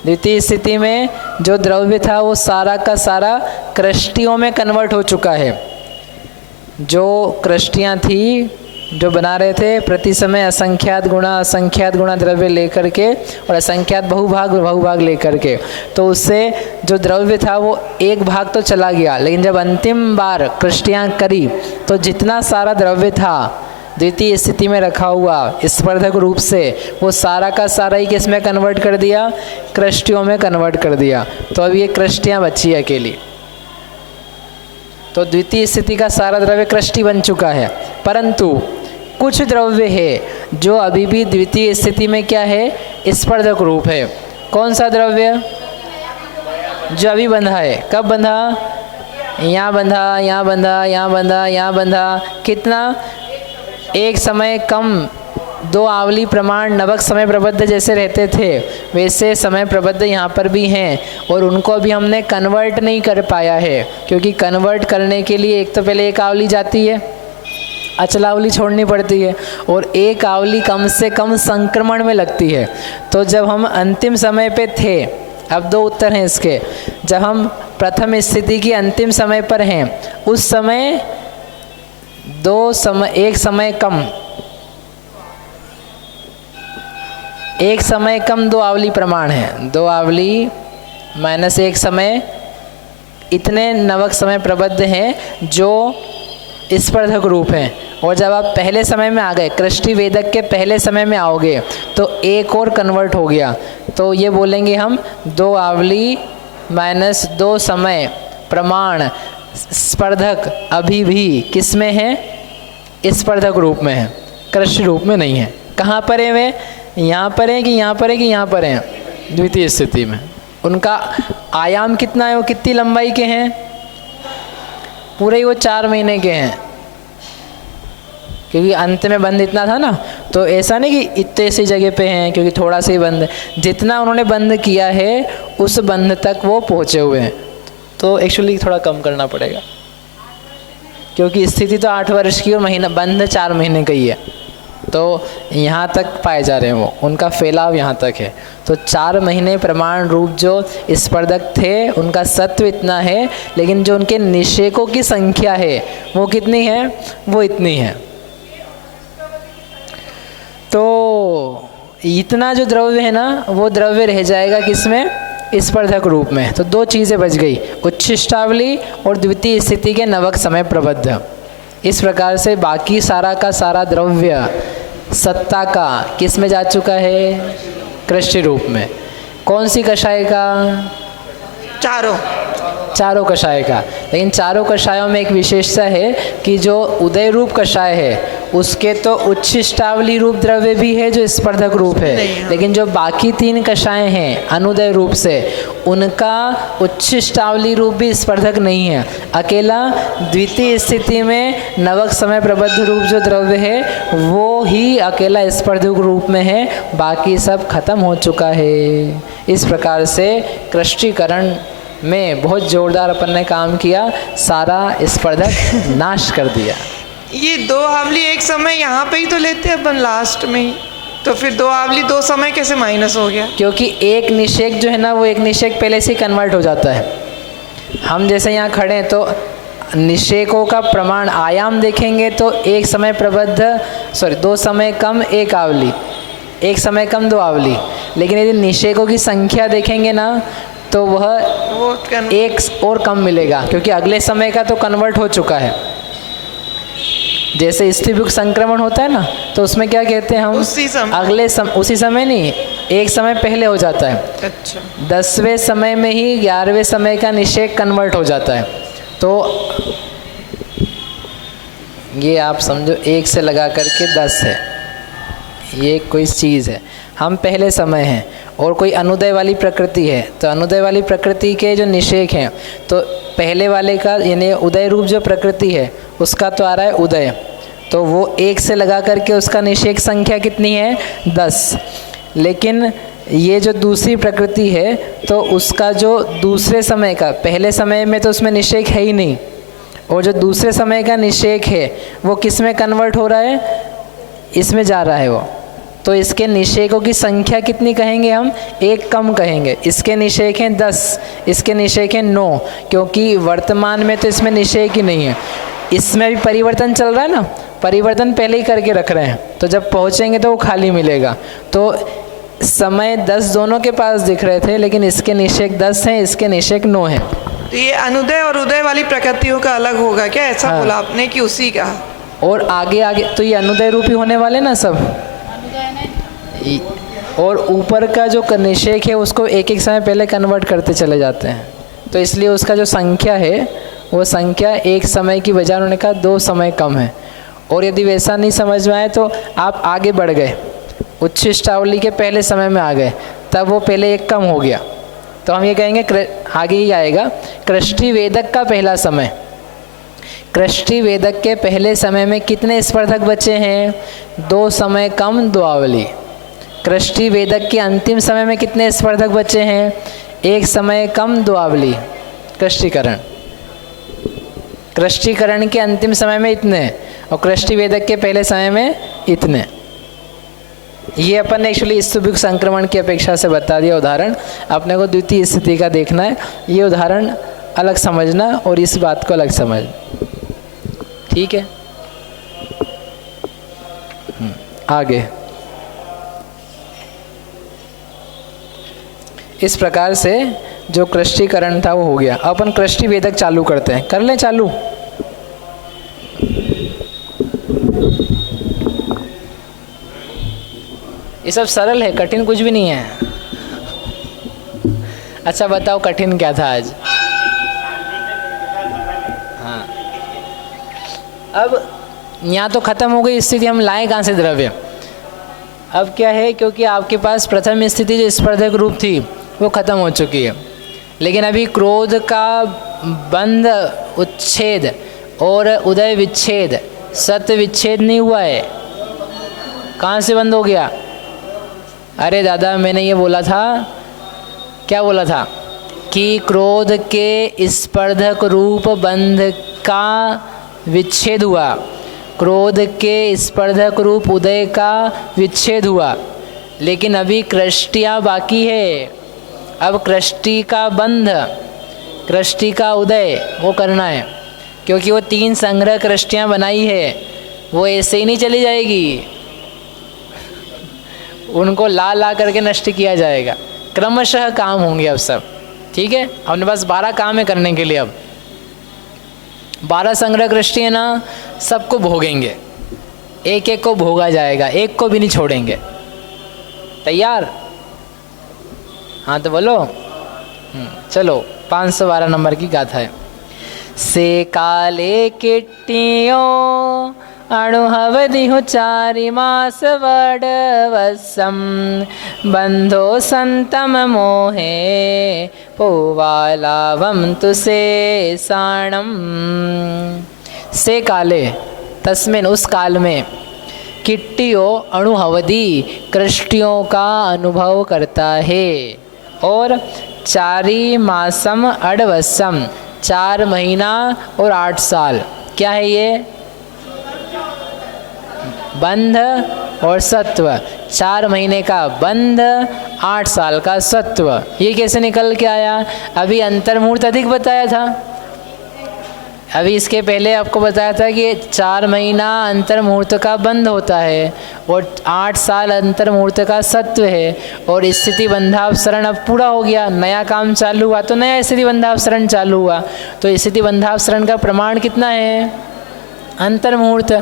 द्वितीय स्थिति में जो द्रव्य था वो सारा का सारा कृष्टियों में कन्वर्ट हो चुका है। जो कृष्टियाँ थी जो बना रहे थे प्रति समय असंख्यात गुणा द्रव्य लेकर के, और असंख्यात बहुभाग लेकर के, तो उससे जो द्रव्य था वो एक भाग तो चला गया, लेकिन जब अंतिम बार कृष्टियाँ करी तो जितना सारा द्रव्य था द्वितीय स्थिति में रखा हुआ स्पर्धक रूप से, वो सारा का सारा ही किस में कन्वर्ट कर दिया, कृष्टियों में कन्वर्ट कर दिया। तो अब ये कृष्टियाँ बची अकेली, तो द्वितीय स्थिति का सारा द्रव्य कृष्टि बन चुका है। परंतु कुछ द्रव्य है जो अभी भी द्वितीय स्थिति में क्या है, स्पर्धक रूप है। कौन सा द्रव्य, जो अभी बंधा है। कब बंधा, यहाँ बंधा, यहाँ बंधा, यहाँ बंधा, यहाँ बंधा। कितना, एक समय कम 2 आवली प्रमाण नवक समय प्रबद्ध जैसे रहते थे वैसे समय प्रबद्ध यहाँ पर भी हैं, और उनको अभी हमने कन्वर्ट नहीं कर पाया है, क्योंकि कन्वर्ट करने के लिए एक तो पहले एक आवली जाती है, अचलावली छोड़नी पड़ती है, और एक आवली कम से कम संक्रमण में लगती है। तो जब हम अंतिम समय पे थे अब दो उत्तर हैं इसके। जब हम प्रथम स्थिति की अंतिम समय पर हैं उस समय एक समय कम 2 आवली प्रमाण है। 2 आवली माइनस 1 समय, इतने नवक समय प्रबद्ध हैं जो स्पर्धक रूप हैं। और जब आप पहले समय में आ गए, कृष्टि वेदक के पहले समय में आओगे तो एक और कन्वर्ट हो गया, तो ये बोलेंगे हम 2 आवली माइनस 2 समय प्रमाण स्पर्धक अभी भी किस में है? स्पर्धक रूप में है, कृष्टि रूप में नहीं है। कहाँ पर है वे? यहाँ पर है कि यहाँ पर है कि यहाँ पर है? द्वितीय स्थिति में। उनका आयाम कितना है? वो कितनी लंबाई के हैं? पूरे ही वो 4 महीने के हैं, क्योंकि अंत में बंद इतना था ना, तो ऐसा नहीं कि इतने सी जगह पे हैं क्योंकि थोड़ा सा ही बंद है। जितना उन्होंने बंद किया है उस बंद तक वो पहुँचे हुए हैं। तो एक्चुअली थोड़ा कम करना पड़ेगा, क्योंकि स्थिति तो 8 वर्ष की और महीना बंद 4 महीने का ही है, तो यहाँ तक पाए जा रहे हैं वो, उनका फैलाव यहाँ तक है। तो 4 महीने प्रमाण रूप जो स्पर्धक थे उनका सत्व इतना है, लेकिन जो उनके निषेकों की संख्या है वो कितनी है? वो इतनी है। तो इतना जो द्रव्य है ना वो द्रव्य रह जाएगा किसमें? स्पर्धक रूप में। तो 2 चीज़ें बच गई, उच्छिष्टावली और द्वितीय स्थिति के नवक समय प्रबद्ध। इस प्रकार से बाकी सारा का सारा द्रव्य सत्ता का किस में जा चुका है? कृष्टि रूप में। कौन सी कषाय का? चारों कषाय का। लेकिन चारों कषायों में एक विशेषता है कि जो उदय रूप कषाय है उसके तो उच्छिष्टावली रूप द्रव्य भी है जो स्पर्धक रूप है, लेकिन जो बाकी 3 कषाय हैं अनुदय रूप से, उनका उच्छिष्टावली रूप भी स्पर्धक नहीं है। अकेला द्वितीय स्थिति में नवक समय प्रबद्ध रूप जो द्रव्य है वो ही अकेला स्पर्धक रूप में है, बाकी सब खत्म हो चुका है। इस प्रकार से कृष्टीकरण में बहुत जोरदार अपन ने काम किया, सारा स्पर्धक नाश कर दिया। ये 2 आवली एक समय यहाँ पे ही तो लेते हैं अपन लास्ट में ही, तो फिर 2 आवली 2 समय कैसे माइनस हो गया? क्योंकि एक निषेक जो है ना वो एक निषेक पहले से कन्वर्ट हो जाता है। हम जैसे यहाँ खड़े हैं तो निषेकों का प्रमाण आयाम देखेंगे तो एक समय प्रबद्ध 2 समय कम 1 आवली, 1 समय कम 2 आवली, लेकिन यदि निषेकों की संख्या देखेंगे ना तो वह 1 और कम मिलेगा, क्योंकि अगले समय का तो कन्वर्ट हो चुका है। जैसे स्थिभुक संक्रमण होता है ना, तो उसमें क्या कहते हैं हम? उसी समय नहीं, एक समय पहले हो जाता है। अच्छा। 10वें समय में ही 11वें समय का निषेक कन्वर्ट हो जाता है। तो ये आप समझो 1 से लगा करके 10 है, ये कोई चीज़ है। हम पहले समय हैं और कोई अनुदय वाली प्रकृति है, तो अनुदय वाली प्रकृति के जो निषेक हैं तो पहले वाले का यानी उदय रूप जो प्रकृति है उसका तो आ रहा है उदय, तो वो 1 से लगा करके उसका निषेक संख्या कितनी है? 10। लेकिन ये जो दूसरी प्रकृति है तो उसका जो दूसरे समय का, पहले समय में तो उसमें निषेक है ही नहीं, और जो दूसरे समय का निषेक है वो किस में कन्वर्ट हो रहा है? इसमें जा रहा है वो। तो इसके निषेकों की संख्या कितनी कहेंगे हम? 1 कम कहेंगे। इसके निषेक हैं 10, इसके निषेक हैं 9, क्योंकि वर्तमान में तो इसमें निषेक ही नहीं है। इसमें भी परिवर्तन चल रहा है ना, परिवर्तन पहले ही करके रख रहे हैं, तो जब पहुँचेंगे तो वो खाली मिलेगा। तो समय 10 दोनों के पास दिख रहे थे, लेकिन इसके निषेक 10 हैं, इसके निषेक 9 हैं। तो ये अनुदय और उदय वाली प्रकृतियों का अलग होगा क्या? ऐसा बोला आपने कि उसी का? और आगे तो ये अनुदय रूपी होने वाले ना सब, और ऊपर का जो निषेक है उसको एक समय पहले कन्वर्ट करते चले जाते हैं। तो इसलिए उसका जो संख्या है वो संख्या 1 समय की बजाय उन्होंने कहा 2 समय कम है। और यदि वैसा नहीं समझ में आए तो आप आगे बढ़ गए, उच्छिष्टावली के पहले समय में आ गए, तब वो पहले 1 कम हो गया, तो हम ये कहेंगे आगे ही आएगा कृष्टि वेदक का पहला समय। कृष्टि वेदक के पहले समय में कितने स्पर्धक बचे हैं? 2 समय कम 2 आवली। कृष्टि वेदक के अंतिम समय में कितने स्पर्धक बचे हैं? 1 समय कम 2 आवली। कृष्टीकरण के अंतिम समय में इतने, और कृष्टि वेदक के पहले समय में इतने। ये अपन ने एक्चुअली स्तुभिक संक्रमण की अपेक्षा से बता दिया उदाहरण। अपने को द्वितीय स्थिति का देखना है, ये उदाहरण अलग समझना और इस बात को अलग समझ, ठीक है। आगे इस प्रकार से जो कृष्टीकरण था वो हो गया। अपन कृष्टि वेदक चालू करते हैं, कर लें चालू। ये सब सरल है, कठिन कुछ भी नहीं है। अच्छा बताओ कठिन क्या था आज? हाँ, अब यहाँ तो खत्म हो गई स्थिति, हम लाए कहाँ से द्रव्य? अब क्या है, क्योंकि आपके पास प्रथम स्थिति जो स्पर्धक रूप थी वो खत्म हो चुकी है, लेकिन अभी क्रोध का बंध उच्छेद और उदय विच्छेद, सत्य विच्छेद नहीं हुआ है। कहाँ से बंद हो गया? अरे दादा मैंने ये बोला था, क्या बोला था कि क्रोध के स्पर्धक रूप बंध का विच्छेद हुआ, क्रोध के स्पर्धक रूप उदय का विच्छेद हुआ, लेकिन अभी कृष्टियाँ बाकी है। अब कृष्टि का बंध, कृष्टि का उदय वो करना है, क्योंकि वो 3 संग्रह कृष्टियाँ बनाई है, वो ऐसे ही नहीं चली जाएगी, उनको ला ला करके नष्ट किया जाएगा। क्रमशः काम होंगे अब सब, ठीक है। अपने पास 12 काम है करने के लिए। अब 12 संग्रह कृष्टि है ना, सबको भोगेंगे, एक एक को भोगा जाएगा, एक को भी नहीं छोड़ेंगे। तैयार? हाँ तो बोलो। चलो 512 नंबर की गाथा है। से काले किट्टियों अणुहवदिहु 4 मास वडवसम बंधो संतम मोहे पोवालावम तुसे साणम। से काले तस्मिन उस काल में, किट्टियों अणुहवदी कृष्टियों का अनुभव करता है, और 4 मासम अडवसम 4 महीना और 8 साल। क्या है ये? बंध और सत्व। 4 महीने का बंध, 8 साल का सत्व। ये कैसे निकल के आया? अभी अंतर्मुहूर्त अधिक बताया था। अभी इसके पहले आपको बताया था कि 4 महीना अंतर्मुहूर्त का बंध होता है और 8 साल अंतर्मुहूर्त का सत्व है, और स्थिति बंधावसरण अब पूरा हो गया, नया काम चालू हुआ, तो नया स्थिति बंधावसरण चालू हुआ। तो स्थिति बंधावसरण का प्रमाण कितना है? अंतर्मुहूर्त।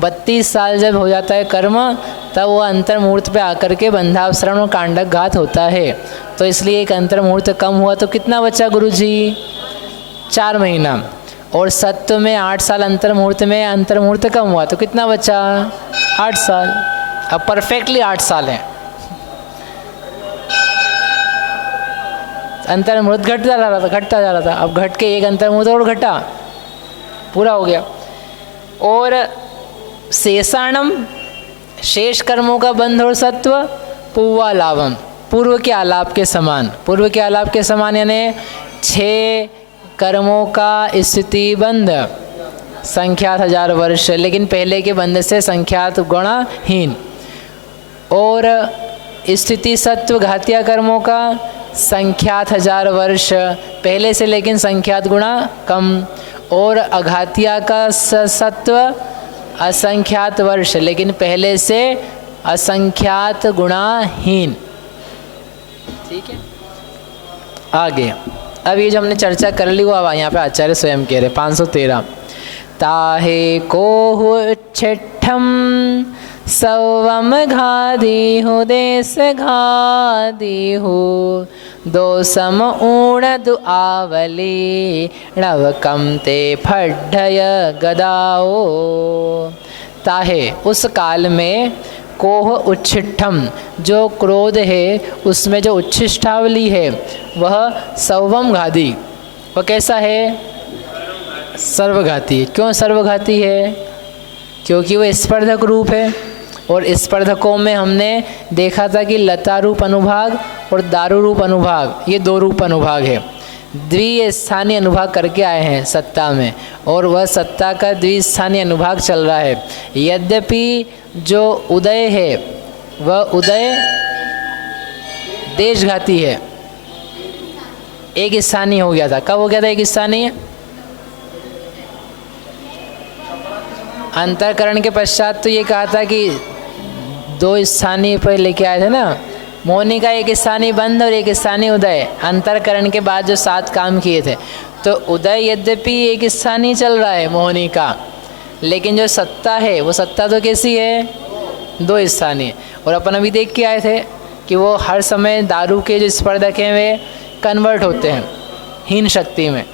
32 साल जब हो जाता है कर्म, तब वो अंतर्मुहूर्त पे आकर के बंधावसरण और कांडक घात होता है। तो इसलिए एक अंतर्मुहूर्त कम हुआ तो कितना बचा गुरुजी? 4 महीना। और सत्व में 8 साल अंतर्मुहूर्त में अंतर्मुहूर्त कम हुआ तो कितना बचा? 8 साल। अब परफेक्टली 8 साल हैं। अंतर्मुहूर्त घटता जा रहा था, अब घट के एक अंतर्मुहूर्त और घटा, पूरा हो गया। और शेषाणम, शेष कर्मों का बंध और सत्व, पूर्वा लाभम, पूर्व के आलाप के समान। पूर्व के आलाप के समान यानी 6 कर्मों का स्थिति बंध, संख्यात 1000 वर्ष, लेकिन पहले के बंध से संख्यात गुणाहीन। और स्थिति सत्व घातिया कर्मों का संख्यात 1000 वर्ष, पहले से लेकिन संख्यात गुणा कम। और अघातिया का सत्व असंख्यात वर्ष, लेकिन पहले से असंख्यात गुणाहीन। ठीक है, आगे अब ये जो हमने चर्चा कर ली वो अब यहाँ पे आचार्य स्वयं कह रहे 513 ताहे को छठम सवम घादी हो देश घादी हो दो सम ऊणद आवली नवकम ते फड्ढय गदाओ। ताहे उस काल में कोह उच्छिष्टम, जो क्रोध है उसमें जो उच्छिष्टावली है वह सवम घादी, वह कैसा है? सर्वघाती। क्यों सर्वघाती है? क्योंकि वह स्पर्धक रूप है, और स्पर्धकों में हमने देखा था कि लता रूप अनुभाग और दारू रूप अनुभाग, ये 2 रूप अनुभाग है। द्विस्थानीय अनुभाग करके आए हैं सत्ता में, और वह सत्ता का द्विस्थानीय अनुभाग चल रहा है। यद्यपि जो उदय है वह उदय देशघाती है, एक स्थानीय हो गया था। कब हो गया था एक स्थानीय? अंतःकरण के पश्चात तो ये कहा था कि 2 स्थानीय पर लेके आए थे ना, मोहिनी का एक स्थानीय बंध और एक स्थानीय उदय। अंतःकरण के बाद जो 7 काम किए थे, तो उदय यद्यपि एक स्थानीय चल रहा है मोहिनी का, लेकिन जो सत्ता है वो सत्ता तो कैसी है? 2 स्थानीय। और अपन अभी देख के आए थे कि वो हर समय दारू के जो स्पर्धक हैं वे कन्वर्ट होते हैं हीन शक्ति में,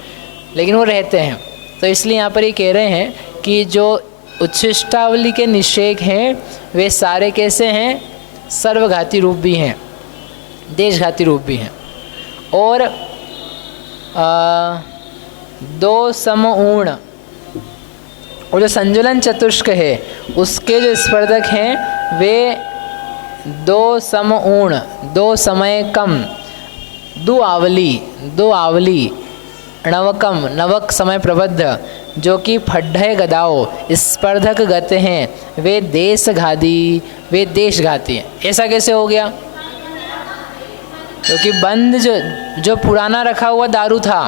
लेकिन वो रहते हैं। तो इसलिए यहाँ पर ये कह रहे हैं कि जो उच्छिष्टावली के निषेक हैं वे सारे कैसे हैं? सर्वघाती रूप भी हैं, देशघाती रूप भी हैं। और 2 समऊर्ण और जो संजुलन चतुष्क है उसके जो स्पर्धक हैं वे 2 समऊर्ण, 2 समय कम, दो आवली नवकम, नवक समय प्रबद्ध, जो कि फड्ढय गदाओ स्पर्धक गते हैं, वे देशघाती हैं। ऐसा कैसे हो गया? क्योंकि बंद जो पुराना रखा हुआ दारू था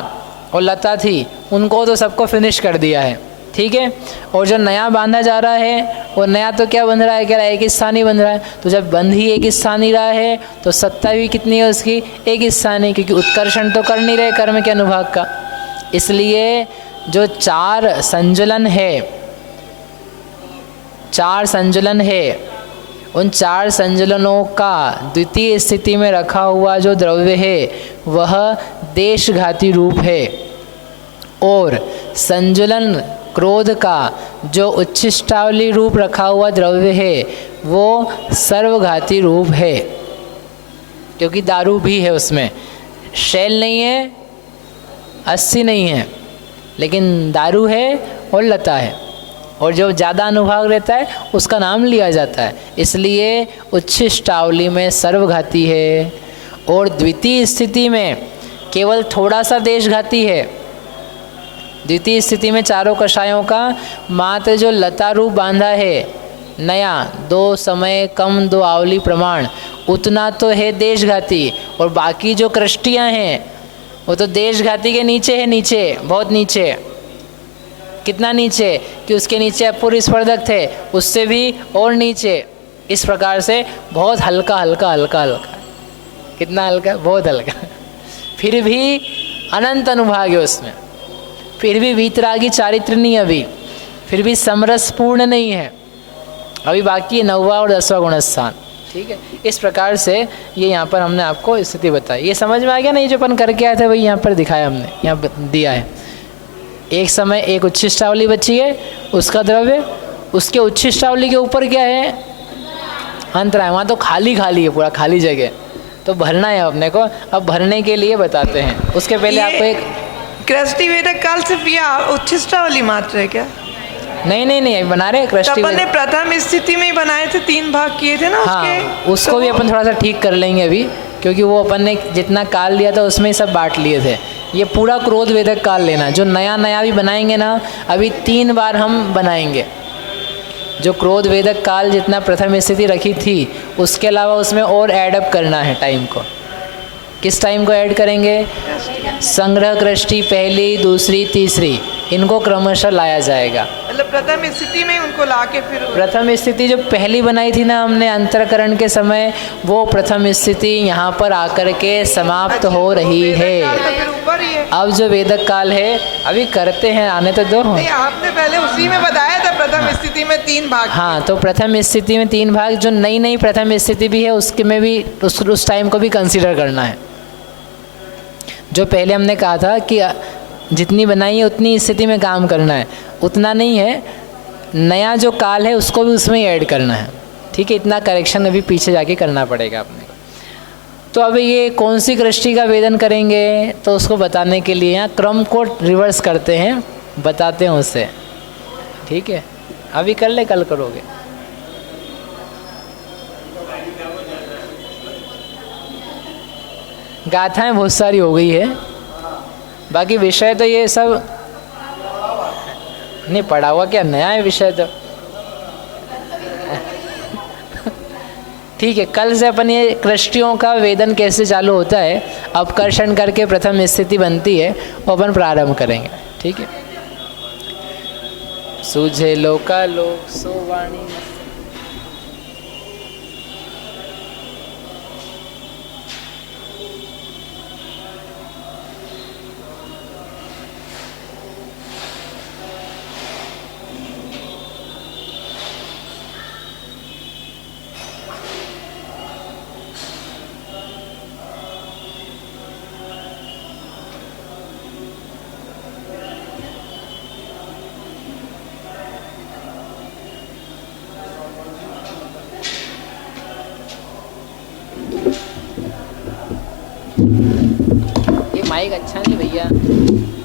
और लता थी, उनको तो सबको फिनिश कर दिया है, ठीक है। और जो नया बांधा जा रहा है वो नया तो क्या बंध रहा है? क्या एक स्थानीय बंध रहा है। तो जब बंध ही एक स्थानीय रहा है तो सत्ता भी कितनी है उसकी? एक स्थानीय, क्योंकि उत्कर्षण तो कर नहीं रहे कर्म के अनुभाग का। इसलिए जो 4 संजुलन है, उन 4 संजुलनों का द्वितीय स्थिति में रखा हुआ जो द्रव्य है वह देशघाती रूप है, और संजुलन क्रोध का जो उच्छिष्टावली रूप रखा हुआ द्रव्य है वो सर्वघाती रूप है, क्योंकि दारू भी है उसमें। शैल नहीं है, 80 नहीं है, लेकिन दारू है और लता है, और जो ज़्यादा अनुभाग रहता है उसका नाम लिया जाता है। इसलिए उच्छिष्टावली में सर्वघाती है, और द्वितीय स्थिति में केवल थोड़ा सा देशघाती है। द्वितीय स्थिति में 4 कषायों का मात्र जो लता रूप बांधा है नया, 2 समय कम 2 आवली प्रमाण, उतना तो है देशघाती, और बाकी जो कृष्टियाँ हैं वो तो देशघाती के नीचे है, नीचे, बहुत नीचे। कितना नीचे कि उसके नीचे अपूर्व स्पर्धक थे, उससे भी और नीचे। इस प्रकार से बहुत हल्का हल्का हल्का हल्का, कितना हल्का? बहुत हल्का। फिर भी अनंत अनुभाग है उसमें, फिर भी वीतरागी चारित्र नहीं, अभी फिर भी समरस पूर्ण नहीं है, अभी बाकी है 9वां और 10वां गुणस्थान, ठीक है। इस प्रकार से ये यहाँ पर हमने आपको स्थिति बताई। ये समझ में आ गया ना? ये जो अपन करके आए थे वही यहाँ पर दिखाया हमने, यहाँ दिया है। एक समय एक उच्छिष्टावली बची है, उसका द्रव्य, उसके उच्छिष्टावली के ऊपर क्या है? अंतराय। वहाँ तो खाली खाली है, पूरा खाली जगह, तो भरना है अपने को। अब भरने के लिए बताते हैं, उसके पहले आपको एक कृष्टि वेदक काल से उच्छिष्टावली मात्र है क्या? नहीं बना रहे कृष्टि। अपन ने प्रथम स्थिति में ही बनाए थे, 3 भाग किए थे ना हाँ, उसके, उसको भी अपन थोड़ा सा ठीक कर लेंगे अभी, क्योंकि वो अपन ने जितना काल लिया था उसमें ही सब बांट लिए थे। ये पूरा क्रोध वेदक काल लेना, जो नया भी बनाएंगे ना, अभी 3 बार हम बनाएंगे। जो क्रोध वेदक काल जितना प्रथम स्थिति रखी थी, उसके अलावा उसमें और ऐडअप करना है टाइम को। किस टाइम को ऐड करेंगे? संग्रह कृष्टि पहली, दूसरी, तीसरी, इनको क्रमशः लाया जाएगा। मतलब प्रथम स्थिति में उनको लाके फिर प्रथम स्थिति जो पहली बनाई थी ना हमने अंतरकरण के समय, वो प्रथम स्थिति यहाँ पर आकर के समाप्त हो रही है। अब जो वेदक काल है अभी करते हैं, आने तो दो। आपने पहले उसी में बताया था प्रथम स्थिति में 3 भाग। हाँ, तो प्रथम स्थिति में 3 भाग, जो नई प्रथम स्थिति भी है उसके में भी उस टाइम को भी कंसीडर करना है। जो पहले हमने कहा था कि जितनी बनाई है उतनी स्थिति में काम करना है, उतना नहीं है। नया जो काल है उसको भी उसमें ऐड करना है, ठीक है। इतना करेक्शन अभी पीछे जाके करना पड़ेगा अपने को। तो अभी ये कौन सी कृष्टि का वेदन करेंगे, तो उसको बताने के लिए यहाँ क्रम को रिवर्स करते हैं, बताते हैं उससे, ठीक है। अभी कर ले, कल करोगे। गाथाएं बहुत सारी हो गई है, बाकी विषय तो ये सब नहीं पढ़ा हुआ, क्या नया है विषय तो। ठीक है, कल से अपन ये कृष्टियों का वेदन कैसे चालू होता है, अपकर्षण करके प्रथम स्थिति बनती है, वो अपन प्रारंभ करेंगे। ठीक है। सूझे लोका लोक सो वाणी ये माइक अच्छा नहीं भैया।